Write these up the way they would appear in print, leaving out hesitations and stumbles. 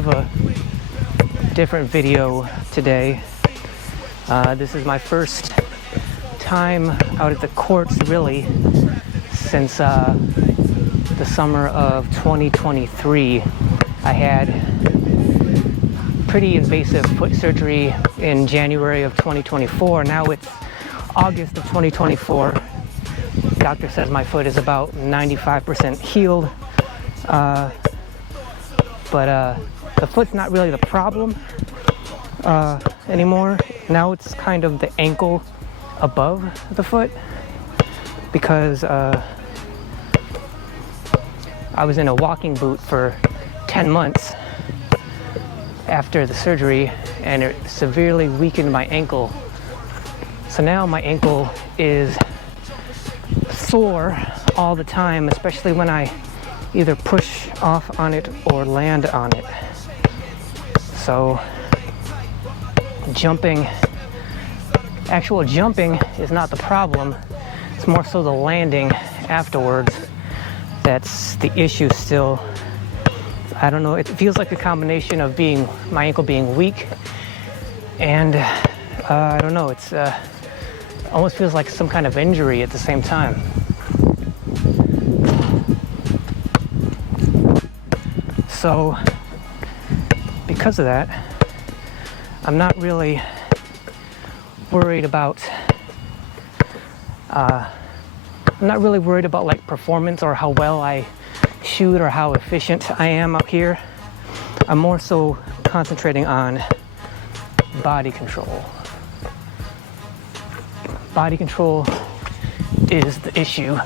of a different video today. This is my first time out at the courts, really, since the summer of 2023. I had pretty invasive foot surgery in January of 2024. Now it's August of 2024. Doctor says my foot is about 95% healed. But the foot's not really the problem anymore. Now it's kind of the ankle above the foot, because I was in a walking boot for 10 months after the surgery, and it severely weakened my ankle. So now my ankle is sore all the time, especially when I either push off on it or land on it. So actual jumping is not the problem. It's more so the landing afterwards that's the issue still. I don't know, it feels like a combination of my ankle being weak and I don't know, it's almost feels like some kind of injury at the same time. So because of that, I'm not really worried about like performance or how well I shoot or how efficient I am out here. I'm more so concentrating on body control. Body control is the issue.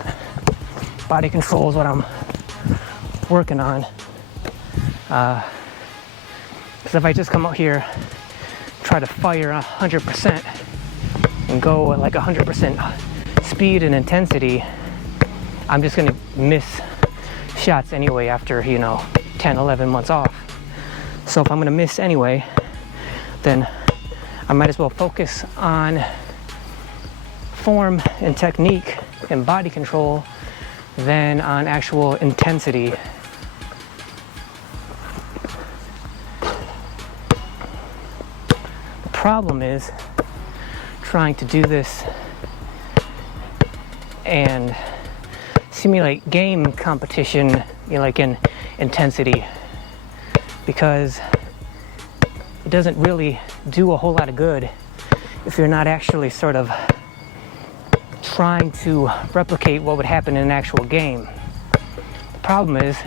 Body control is what I'm working on. Because if I just come out here, try to fire 100% and go at like 100% speed and intensity, I'm just gonna miss shots anyway after 10, 11 months off. So if I'm gonna miss anyway, then I might as well focus on form and technique and body control than on actual intensity. The problem is trying to do this and simulate game competition, like in intensity, because it doesn't really do a whole lot of good if you're not actually sort of trying to replicate what would happen in an actual game. The problem is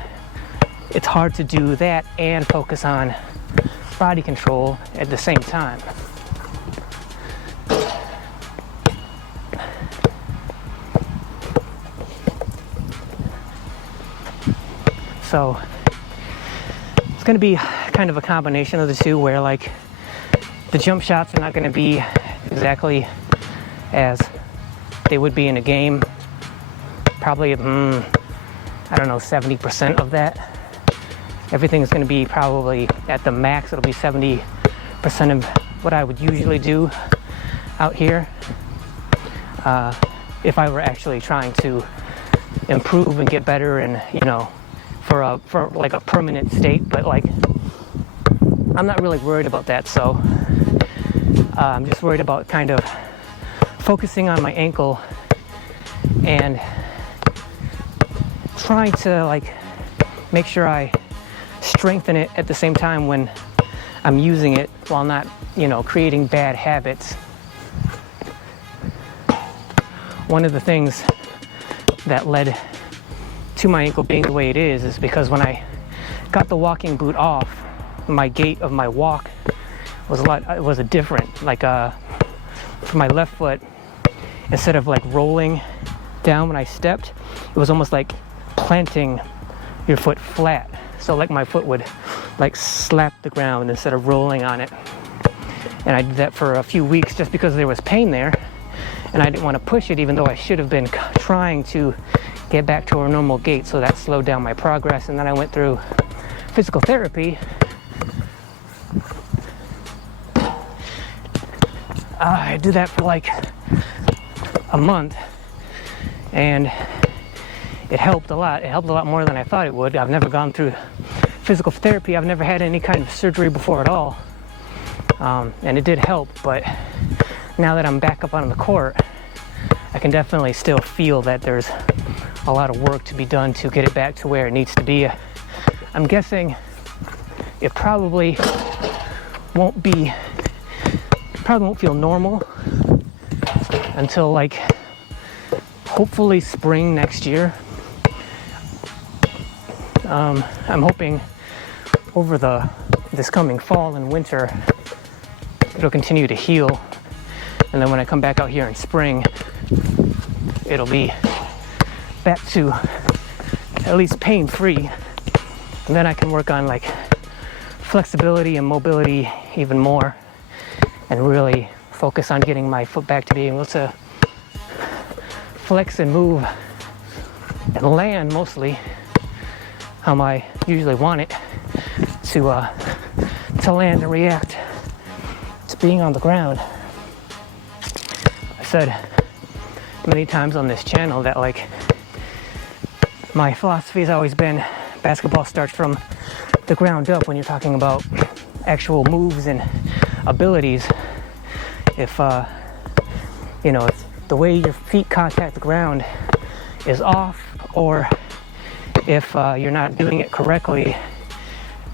it's hard to do that and focus on body control at the same time. So it's going to be kind of a combination of the two, where like the jump shots are not going to be exactly as they would be in a game. Probably, I don't know, 70% of that. Everything is going to be probably at the max. It'll be 70% of what I would usually do out here if I were actually trying to improve and get better and for like a permanent state. But like, I'm not really worried about that. So I'm just worried about kind of focusing on my ankle and trying to like make sure I strengthen it at the same time when I'm using it, while not creating bad habits. One of the things that led to my ankle being the way it is because when I got the walking boot off, my gait of my walk was a different, like for my left foot, instead of like rolling down when I stepped, it was almost like planting your foot flat. So like my foot would like slap the ground instead of rolling on it. And I did that for a few weeks just because there was pain there, and I didn't want to push it, even though I should have been trying to get back to a normal gait. So that slowed down my progress. And then I went through physical therapy. I did that for like a month, and it helped a lot. It helped a lot more than I thought it would. I've never gone through physical therapy. I've never had any kind of surgery before at all, and it did help, but now that I'm back up on the court, I can definitely still feel that there's a lot of work to be done to get it back to where it needs to be. I'm guessing it probably won't feel normal until like hopefully spring next year. I'm hoping over this coming fall and winter it'll continue to heal, and then when I come back out here in spring, it'll be back to at least pain-free, and then I can work on like flexibility and mobility even more, and really focus on getting my foot back to being able to flex and move and land mostly how I usually want it to land and react to being on the ground. I said many times on this channel that like my philosophy has always been basketball starts from the ground up when you're talking about actual moves and abilities. If if the way your feet contact the ground is off, or if you're not doing it correctly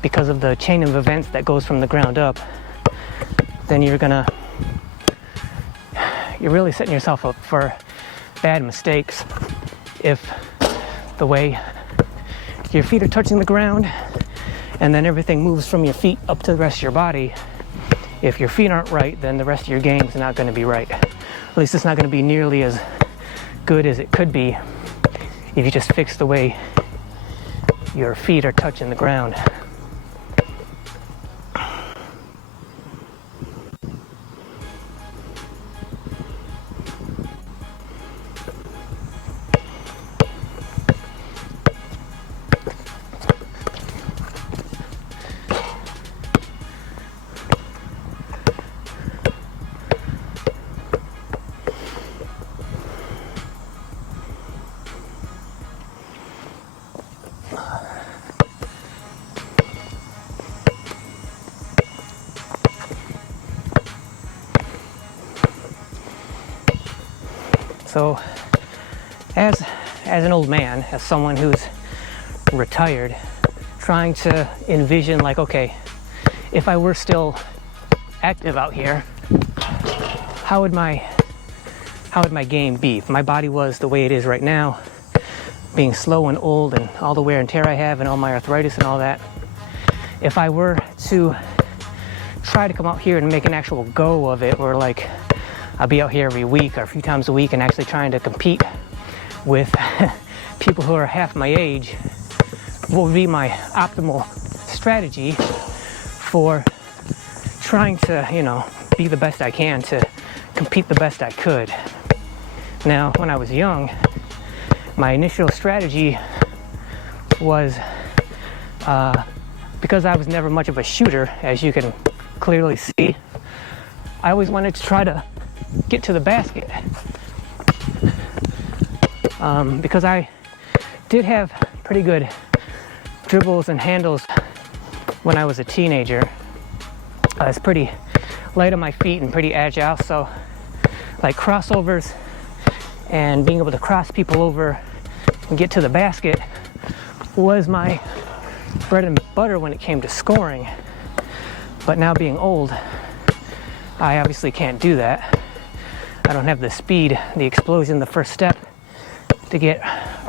because of the chain of events that goes from the ground up, then you're really setting yourself up for bad mistakes. If the way your feet are touching the ground and then everything moves from your feet up to the rest of your body, if your feet aren't right, then the rest of your game's not going to be right. At least it's not going to be nearly as good as it could be if you just fix the way your feet are touching the ground. So as an old man, as someone who's retired, trying to envision like, okay, if I were still active out here, how would my game be? If my body was the way it is right now, being slow and old and all the wear and tear I have and all my arthritis and all that, if I were to try to come out here and make an actual go of it, or like I'll be out here every week or a few times a week and actually trying to compete with people who are half my age, what would be my optimal strategy for trying to, be the best I can, to compete the best I could? Now, when I was young, my initial strategy was, because I was never much of a shooter, as you can clearly see, I always wanted to try to get to the basket, because I did have pretty good dribbles and handles when I was a teenager. I was pretty light on my feet and pretty agile, so like crossovers and being able to cross people over and get to the basket was my bread and butter when it came to scoring. But now, being old, I obviously can't do that. I don't have the speed, the explosion, the first step to get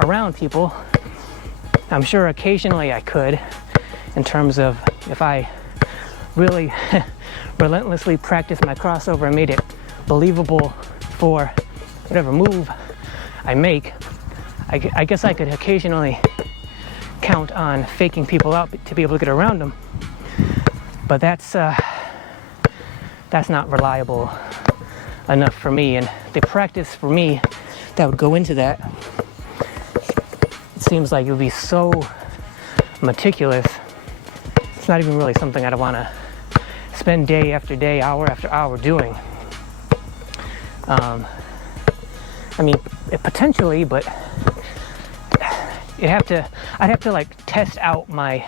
around people. I'm sure occasionally I could, in terms of if I really relentlessly practiced my crossover and made it believable for whatever move I make. I guess I could occasionally count on faking people out to be able to get around them, but that's not reliable enough for me. And the practice for me that would go into that, it seems like it would be so meticulous. It's not even really something I'd want to spend day after day, hour after hour doing. I mean, potentially, but I'd have to like test out my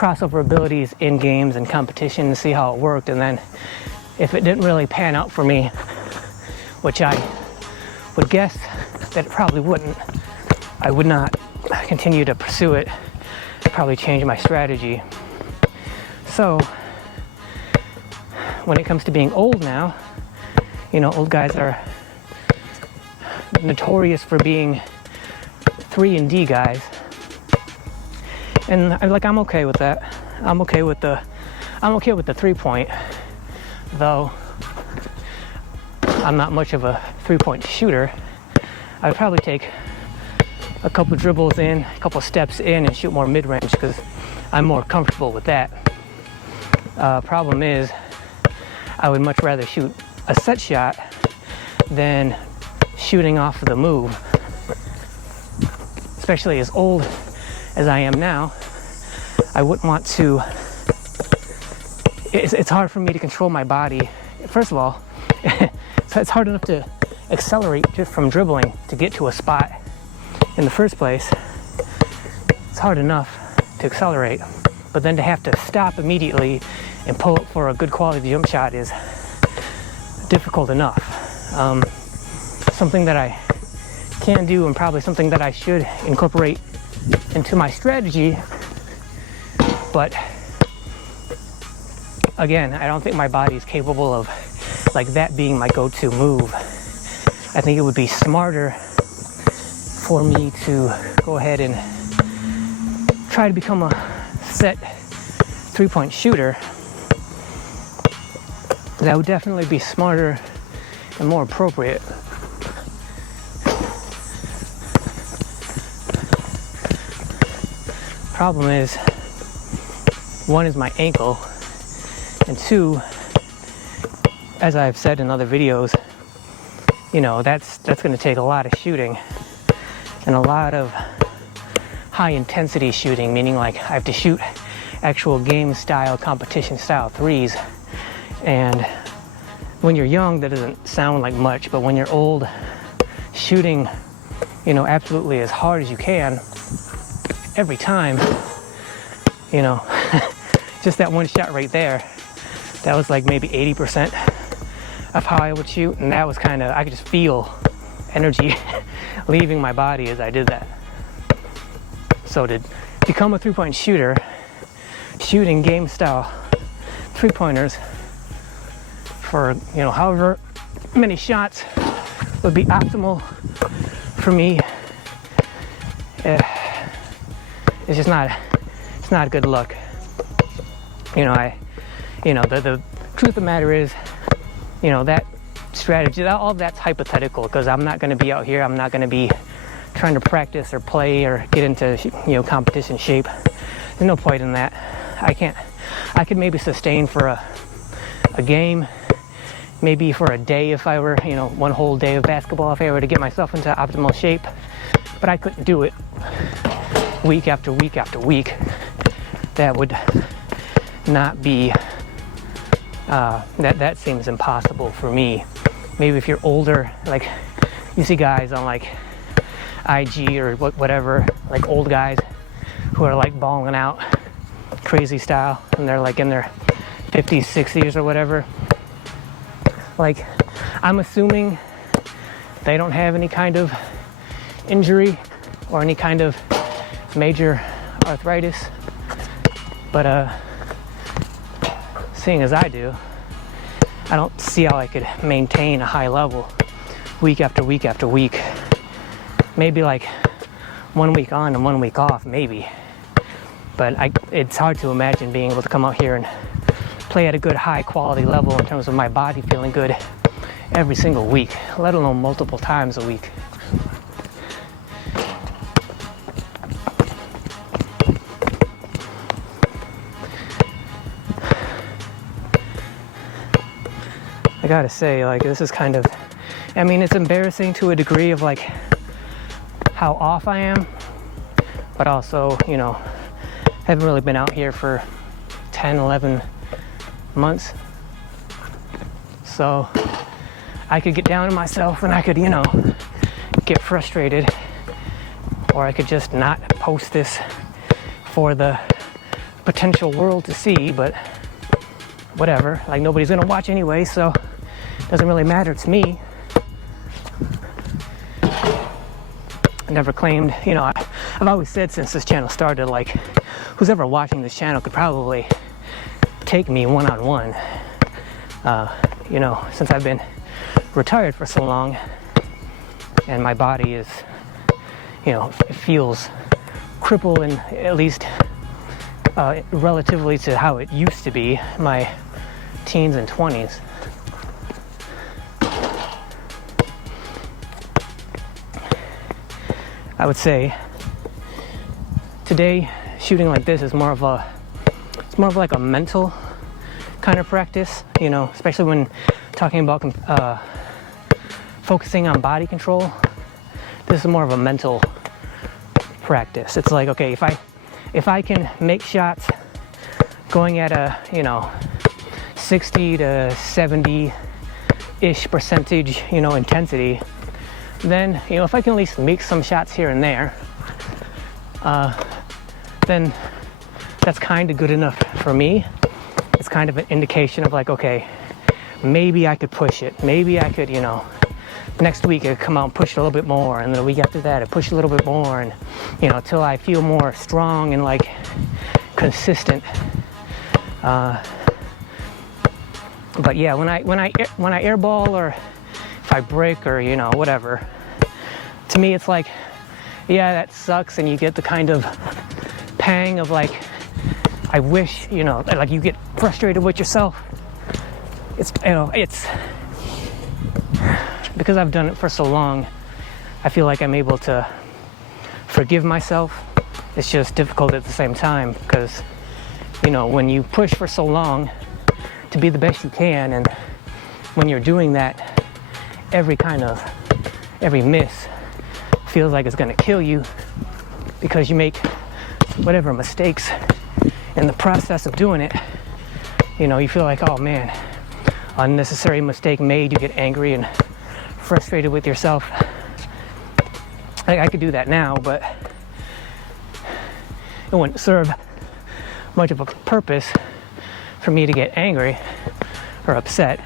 crossover abilities in games and competition to see how it worked, and then if it didn't really pan out for me, which I would guess that it probably wouldn't, I would not continue to pursue it. I'd probably change my strategy. So when it comes to being old now, old guys are notorious for being 3 and D guys, and I'm okay with that. I'm okay with the 3-point, though I'm not much of a 3-point shooter. I'd probably take a couple dribbles in, a couple steps in, and shoot more mid-range because I'm more comfortable with that. Problem is, I would much rather shoot a set shot than shooting off the move. Especially as old as I am now, I wouldn't want to. It's hard for me to control my body. First of all, it's hard enough to accelerate just from dribbling to get to a spot in the first place. It's hard enough to accelerate, but then to have to stop immediately and pull up for a good quality jump shot is difficult enough. Something that I can do, and probably something that I should incorporate into my strategy, but again, I don't think my body is capable of that being my go-to move. I think it would be smarter for me to go ahead and try to become a set 3-point shooter. That would definitely be smarter and more appropriate. Problem is, 1 is my ankle, and 2, as I've said in other videos, that's going to take a lot of shooting and a lot of high intensity shooting, meaning I have to shoot actual game style, competition style threes. And when you're young, that doesn't sound like much, but when you're old, shooting, absolutely as hard as you can every time, just that one shot right there, that was maybe 80% of how I would shoot, and that was I could just feel energy leaving my body as I did that. So to become a 3-point shooter, shooting game style 3-pointers for however many shots would be optimal for me. It's just not a good look. The truth of the matter is, that strategy, all of that's hypothetical, because I'm not going to be out here. I'm not going to be trying to practice or play or get into competition shape. There's no point in that. I could maybe sustain for a game, maybe for a day if I were, one whole day of basketball, if I were to get myself into optimal shape, but I couldn't do it week after week after week. That would not be, that seems impossible for me. Maybe if you're older, you see guys on IG or whatever, old guys who are balling out crazy style, and they're in their 50s, 60s or whatever. I'm assuming they don't have any kind of injury or any kind of major arthritis, but seeing as I do, I don't see how I could maintain a high level week after week after week. Maybe 1 week on and 1 week off, maybe. But it's hard to imagine being able to come out here and play at a good high quality level in terms of my body feeling good every single week, let alone multiple times a week. I gotta say, this is it's embarrassing to a degree of how off I am, but also, haven't really been out here for 10, 11 months. So I could get down on myself and I could, get frustrated, or I could just not post this for the potential world to see, but whatever. Like, nobody's gonna watch anyway, so it doesn't really matter to me. I never claimed, I've always said since this channel started, like, who's ever watching this channel could probably take me one-on-one. Since I've been retired for so long, and my body is, it feels crippled, and at least relatively to how it used to be, my teens and 20s. I would say today shooting like this is more of like a mental kind of practice, especially when talking about focusing on body control. This is more of a mental practice. It's like, okay, if I can make shots going at a 60 to 70-ish percentage intensity, then if I can at least make some shots here and there, then that's kind of good enough for me. It's kind of an indication of like, okay, maybe I could push it. Maybe I could, next week I could come out and push it a little bit more, and the week after that I push a little bit more, and till I feel more strong and like consistent. But yeah, when I airball, or if I break, or whatever, to me it's like, yeah, that sucks, and you get the kind of pang of like, I wish, like you get frustrated with yourself. It's because I've done it for so long, I feel like I'm able to forgive myself. It's just difficult at the same time, because when you push for so long to be the best you can, and when you're doing that, every miss feels like it's going to kill you, because you make whatever mistakes in the process of doing it. You feel like, oh man, unnecessary mistake made. You get angry and frustrated with yourself. I could do that now, but it wouldn't serve much of a purpose for me to get angry or upset,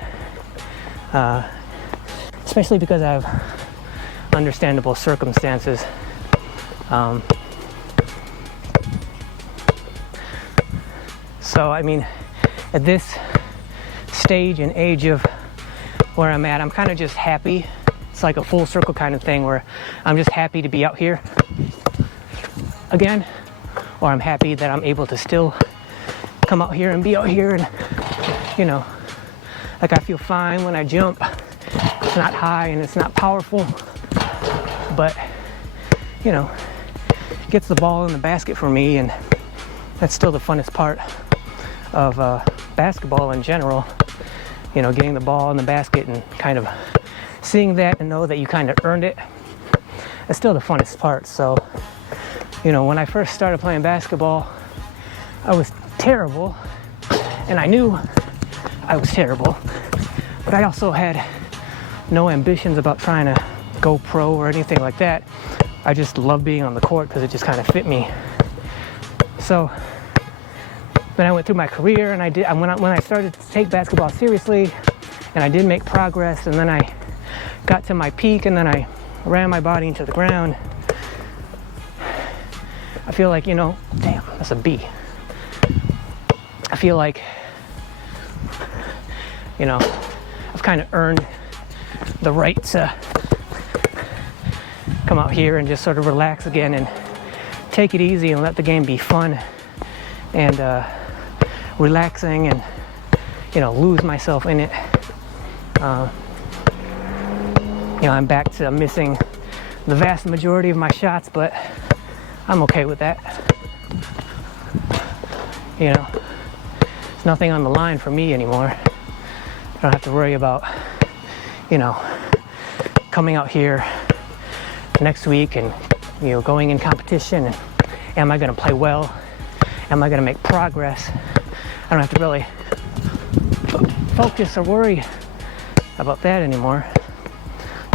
especially because I have understandable circumstances. So I mean, at this stage and age of where I'm at, I'm kind of just happy. It's like a full circle kind of thing, where I'm just happy to be out here again, or I'm happy that I'm able to still come out here and be out here, and like I feel fine when I jump. It's not high and it's not powerful, but gets the ball in the basket for me, and that's still the funnest part of basketball in general. Getting the ball in the basket and kind of seeing that and know that you kind of earned it. That's still the funnest part. So, when I first started playing basketball, I was terrible, and I knew I was terrible, but I also had no ambitions about trying to go pro or anything like that. I just loved being on the court because it just kind of fit me. So then I went through my career, and when I started to take basketball seriously, and I did make progress, and then I got to my peak, and then I ran my body into the ground. I feel like, damn, that's a B. I feel like, I've kind of earned the right to come out here and just sort of relax again and take it easy and let the game be fun and relaxing, and lose myself in it. I'm back to missing the vast majority of my shots, but I'm okay with that. There's nothing on the line for me anymore. I don't have to worry about coming out here next week and going in competition, and am I going to play well? Am I going to make progress? I don't have to really focus or worry about that anymore.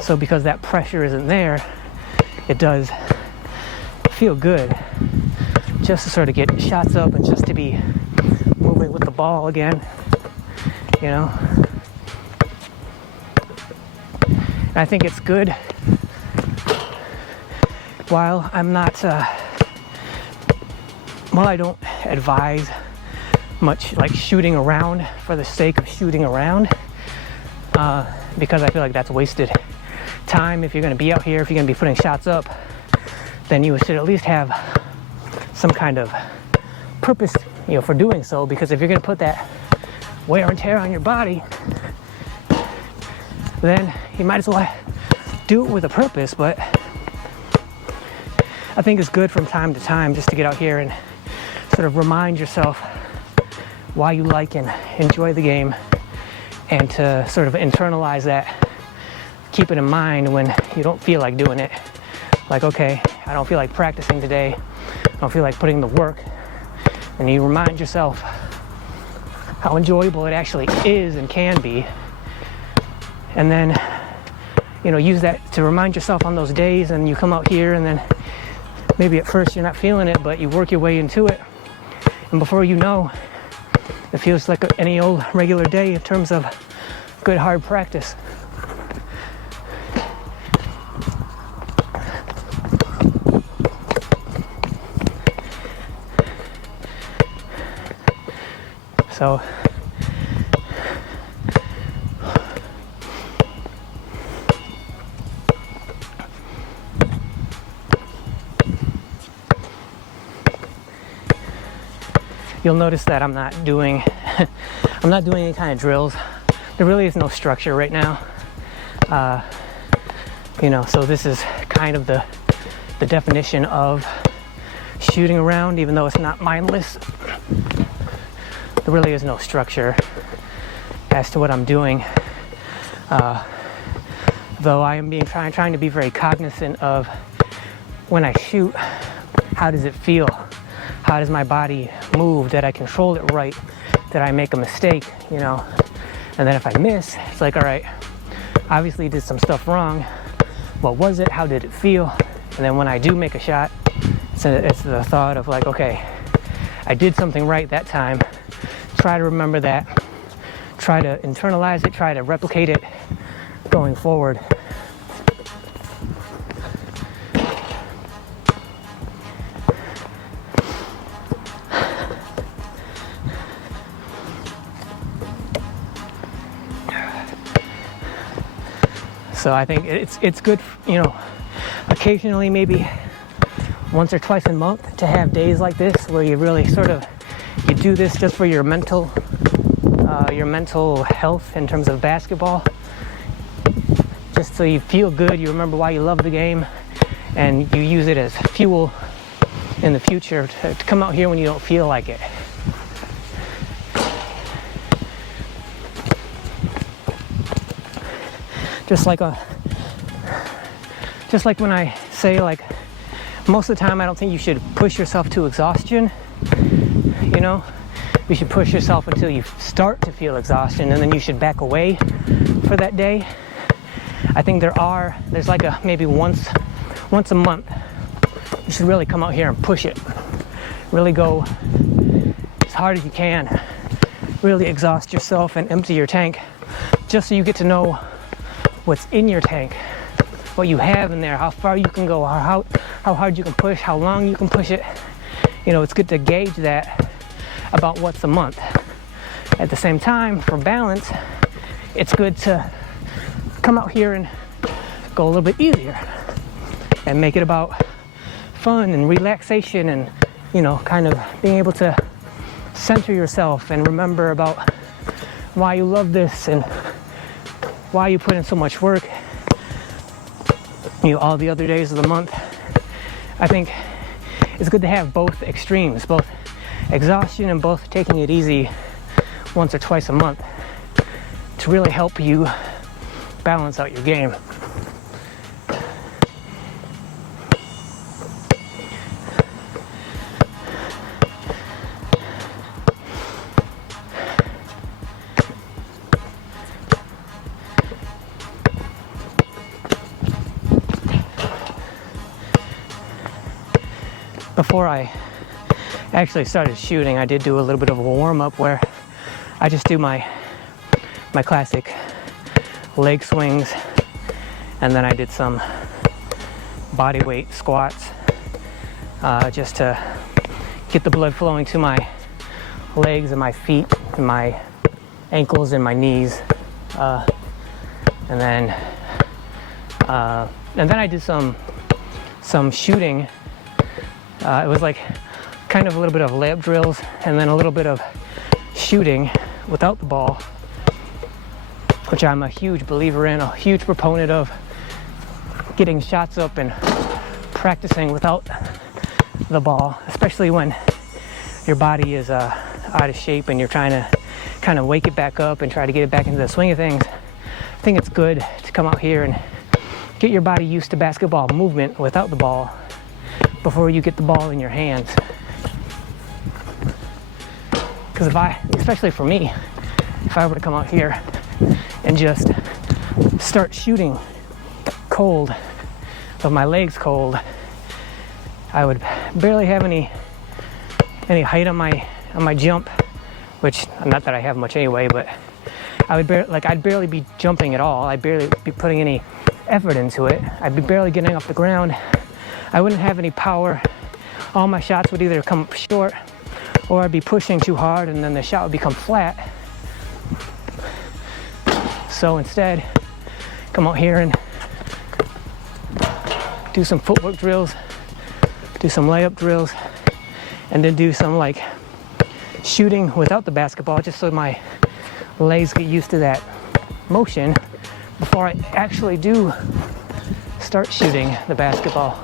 So because that pressure isn't there, it does feel good just to sort of get shots up and just to be ball again, you know. And I think it's good, while I'm not, while I don't advise much like shooting around for the sake of shooting around, because I feel like that's wasted time. If you're going to be out here, if you're going to be putting shots up, then you should at least have some kind of purpose, you know, for doing so. Because if you're going to put that wear and tear on your body, then you might as well do it with a purpose. But I think it's good from time to time just to get out here and sort of remind yourself why you like and enjoy the game, and to sort of internalize that. Keep it in mind when you don't feel like doing it. Like, okay, I don't feel like practicing today. I don't feel like putting the work. And you remind yourself how enjoyable it actually is and can be. And then, you know, use that to remind yourself on those days, and you come out here and then maybe at first you're not feeling it, but you work your way into it. And before you know, it feels like any old regular day in terms of good hard practice. So you'll notice that I'm not doing any kind of drills. There really is no structure right now. You know, so this is kind of the definition of shooting around, even though it's not mindless. There really is no structure as to what I'm doing, though I am trying to be very cognizant of when I shoot, how does it feel? How does my body move? Did I control it right? Did I make a mistake? You know, and then if I miss, it's like, all right, obviously did some stuff wrong. What was it? How did it feel? And then when I do make a shot, it's the thought of like, okay, I did something right that time. Try to remember that, try to internalize it, try to replicate it going forward. So I think it's good, you know, occasionally, maybe once or twice a month, to have days like this where you really sort of, you do this just for your mental health in terms of basketball, just so you feel good, you remember why you love the game, and you use it as fuel in the future to come out here when you don't feel like it. Just like when I say, like, most of the time I don't think you should push yourself to exhaustion. You know, you should push yourself until you start to feel exhaustion, and then you should back away for that day. I think there's like maybe once a month, you should really come out here and push it. Really go as hard as you can. Really exhaust yourself and empty your tank, just so you get to know what's in your tank, what you have in there, how far you can go, how hard you can push, how long you can push it. You know, it's good to gauge that about once a month. At the same time, for balance, it's good to come out here and go a little bit easier and make it about fun and relaxation, and, you know, kind of being able to center yourself and remember about why you love this and why you put in so much work, you know, all the other days of the month. I think it's good to have both extremes, both exhaustion and both taking it easy once or twice a month, to really help you balance out your game. Before I actually started shooting, I did do a little bit of a warm-up where I just do my classic leg swings, and then I did some body weight squats just to get the blood flowing to my legs and my feet and my ankles and my knees, and then I did some shooting. It was like kind of a little bit of layup drills and then a little bit of shooting without the ball, which I'm a huge believer in, a huge proponent of getting shots up and practicing without the ball, especially when your body is out of shape and you're trying to kind of wake it back up and try to get it back into the swing of things. I think it's good to come out here and get your body used to basketball movement without the ball before you get the ball in your hands. Because especially for me, if I were to come out here and just start shooting cold, with my legs cold, I would barely have any height on my jump, which not that I have much anyway, but I'd barely be jumping at all. I'd barely be putting any effort into it. I'd be barely getting off the ground. I wouldn't have any power. All my shots would either come up short or I'd be pushing too hard and then the shot would become flat. So instead, come out here and do some footwork drills, do some layup drills, and then do some like shooting without the basketball, just so my legs get used to that motion before I actually do start shooting the basketball.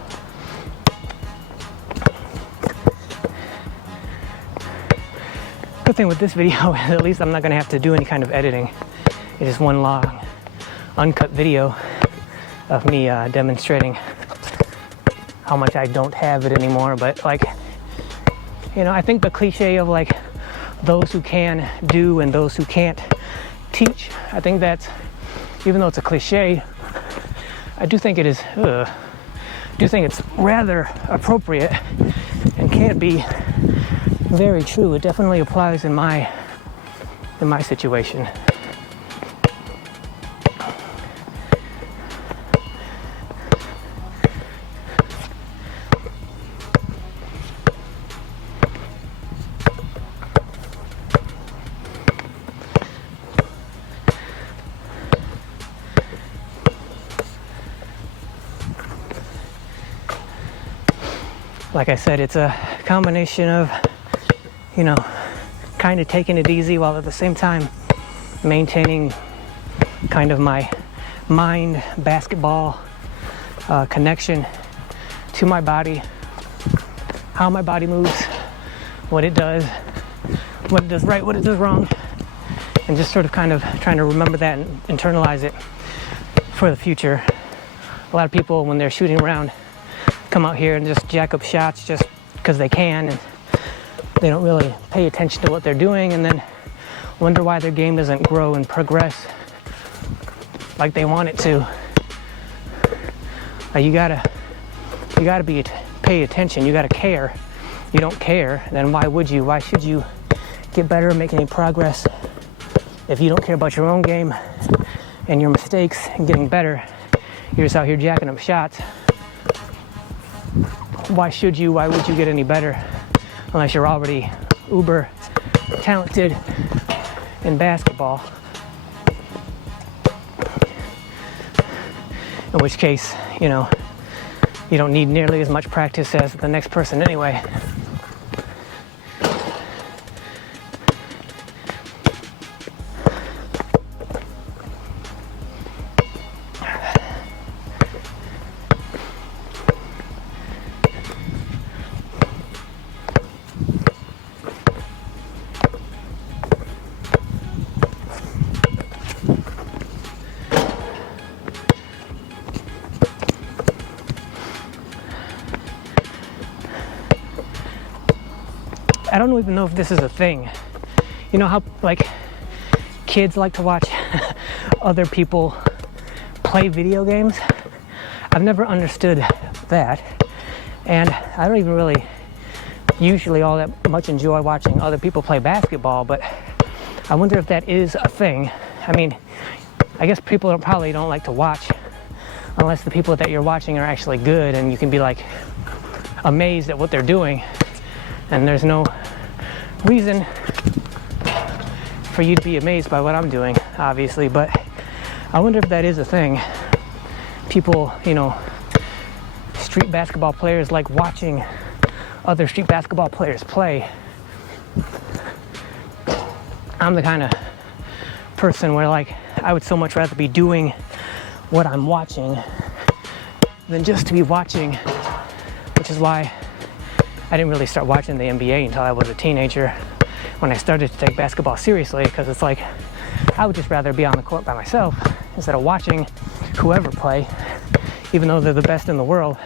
Good thing with this video is at least I'm not going to have to do any kind of editing. It's just one long uncut video of me demonstrating how much I don't have it anymore. But like, you know, I think the cliche of like those who can do and those who can't teach, I think that's, even though it's a cliche, I do think it is, do think it's rather appropriate and can be very true. It definitely applies in my situation. Like I said, it's a combination of, you know, kind of taking it easy while at the same time maintaining kind of my mind basketball connection to my body, how my body moves, what it does right, what it does wrong, and just sort of kind of trying to remember that and internalize it for the future. A lot of people, when they're shooting around, come out here and just jack up shots just because they can, and they don't really pay attention to what they're doing, and then wonder why their game doesn't grow and progress like they want it to. You gotta pay attention. You gotta care. You don't care, then why would you? Why should you get better and make any progress if you don't care about your own game and your mistakes and getting better? You're just out here jacking up shots. Why should you? Why would you get any better unless you're already uber talented in basketball? In which case, you know, you don't need nearly as much practice as the next person anyway. I don't even know if this is a thing. You know how like kids like to watch other people play video games? I've never understood that, and I don't even really usually all that much enjoy watching other people play basketball, but I wonder if that is a thing. I mean, I guess people probably don't like to watch unless the people that you're watching are actually good and you can be like amazed at what they're doing, and there's no reason for you to be amazed by what I'm doing, obviously. But I wonder if that is a thing. People, you know, street basketball players like watching other street basketball players play. I'm the kind of person where, like, I would so much rather be doing what I'm watching than just to be watching, which is why I didn't really start watching the NBA until I was a teenager, when I started to take basketball seriously, because it's like I would just rather be on the court by myself instead of watching whoever play. Even though they're the best in the world,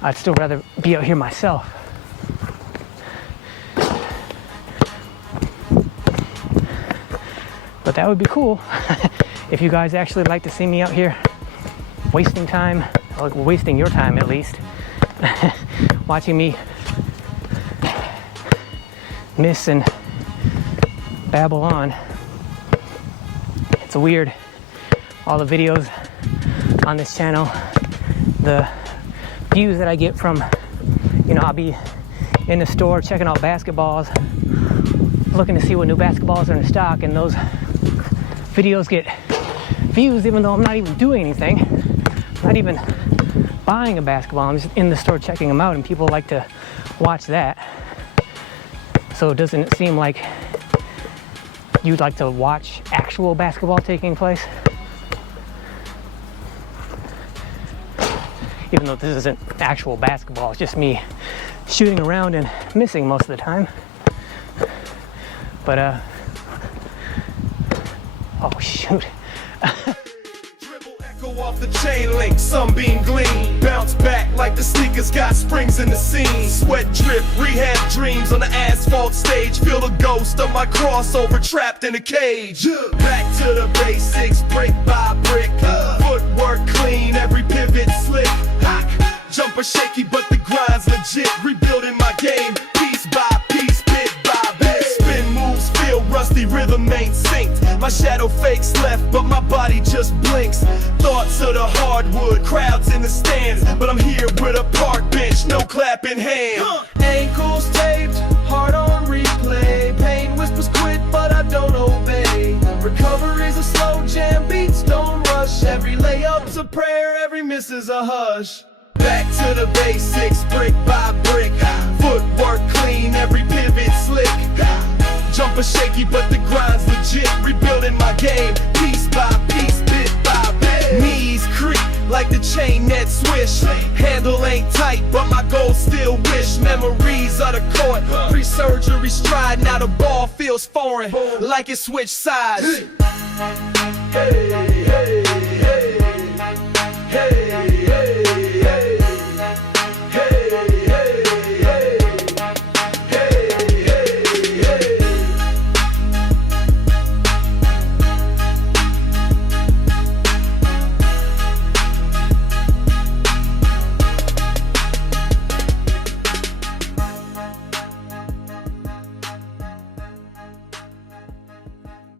I'd still rather be out here myself. But that would be cool if you guys actually like to see me out here wasting time, or wasting your time at least, watching me miss and babble on. It's weird. All the videos on this channel, the views that I get from, you know, I'll be in the store checking out basketballs, looking to see what new basketballs are in stock, and those videos get views even though I'm not even doing anything. I'm not even buying a basketball. I'm just in the store checking them out, and people like to watch that. So doesn't it seem like you'd like to watch actual basketball taking place? Even though this isn't actual basketball, it's just me shooting around and missing most of the time. But oh shoot. Off the chain link, sunbeam gleam, bounce back like the sneakers got springs in the scene. Sweat drip, rehab dreams on the asphalt stage. Feel the ghost of my crossover trapped in a cage. Back to the basics, brick by brick. Footwork clean, every pivot slick. Jumper shaky, but the grind's legit. Rebuilding my game, piece by piece, bit by bit. Spin moves feel rusty, rhythm ain't synced. My shadow fakes left, but my body just blinks. Thoughts of the hardwood, crowds in the stands, but I'm here with a park bench, no clap in hand. Ankles taped, heart on replay. Pain whispers quit, but I don't obey. Recovery's a slow jam, beats don't rush. Every layup's a prayer, every miss is a hush. Back to the basics, brick by brick. Footwork clean, every pivot slick. Jumper shaky, but the grind's legit. Rebuilding my game, piece by piece, bit by bit. Knees creak like the chain net swish. Handle ain't tight, but my goals still wish. Memories of the court, pre-surgery stride. Now the ball feels foreign, like it switched sides.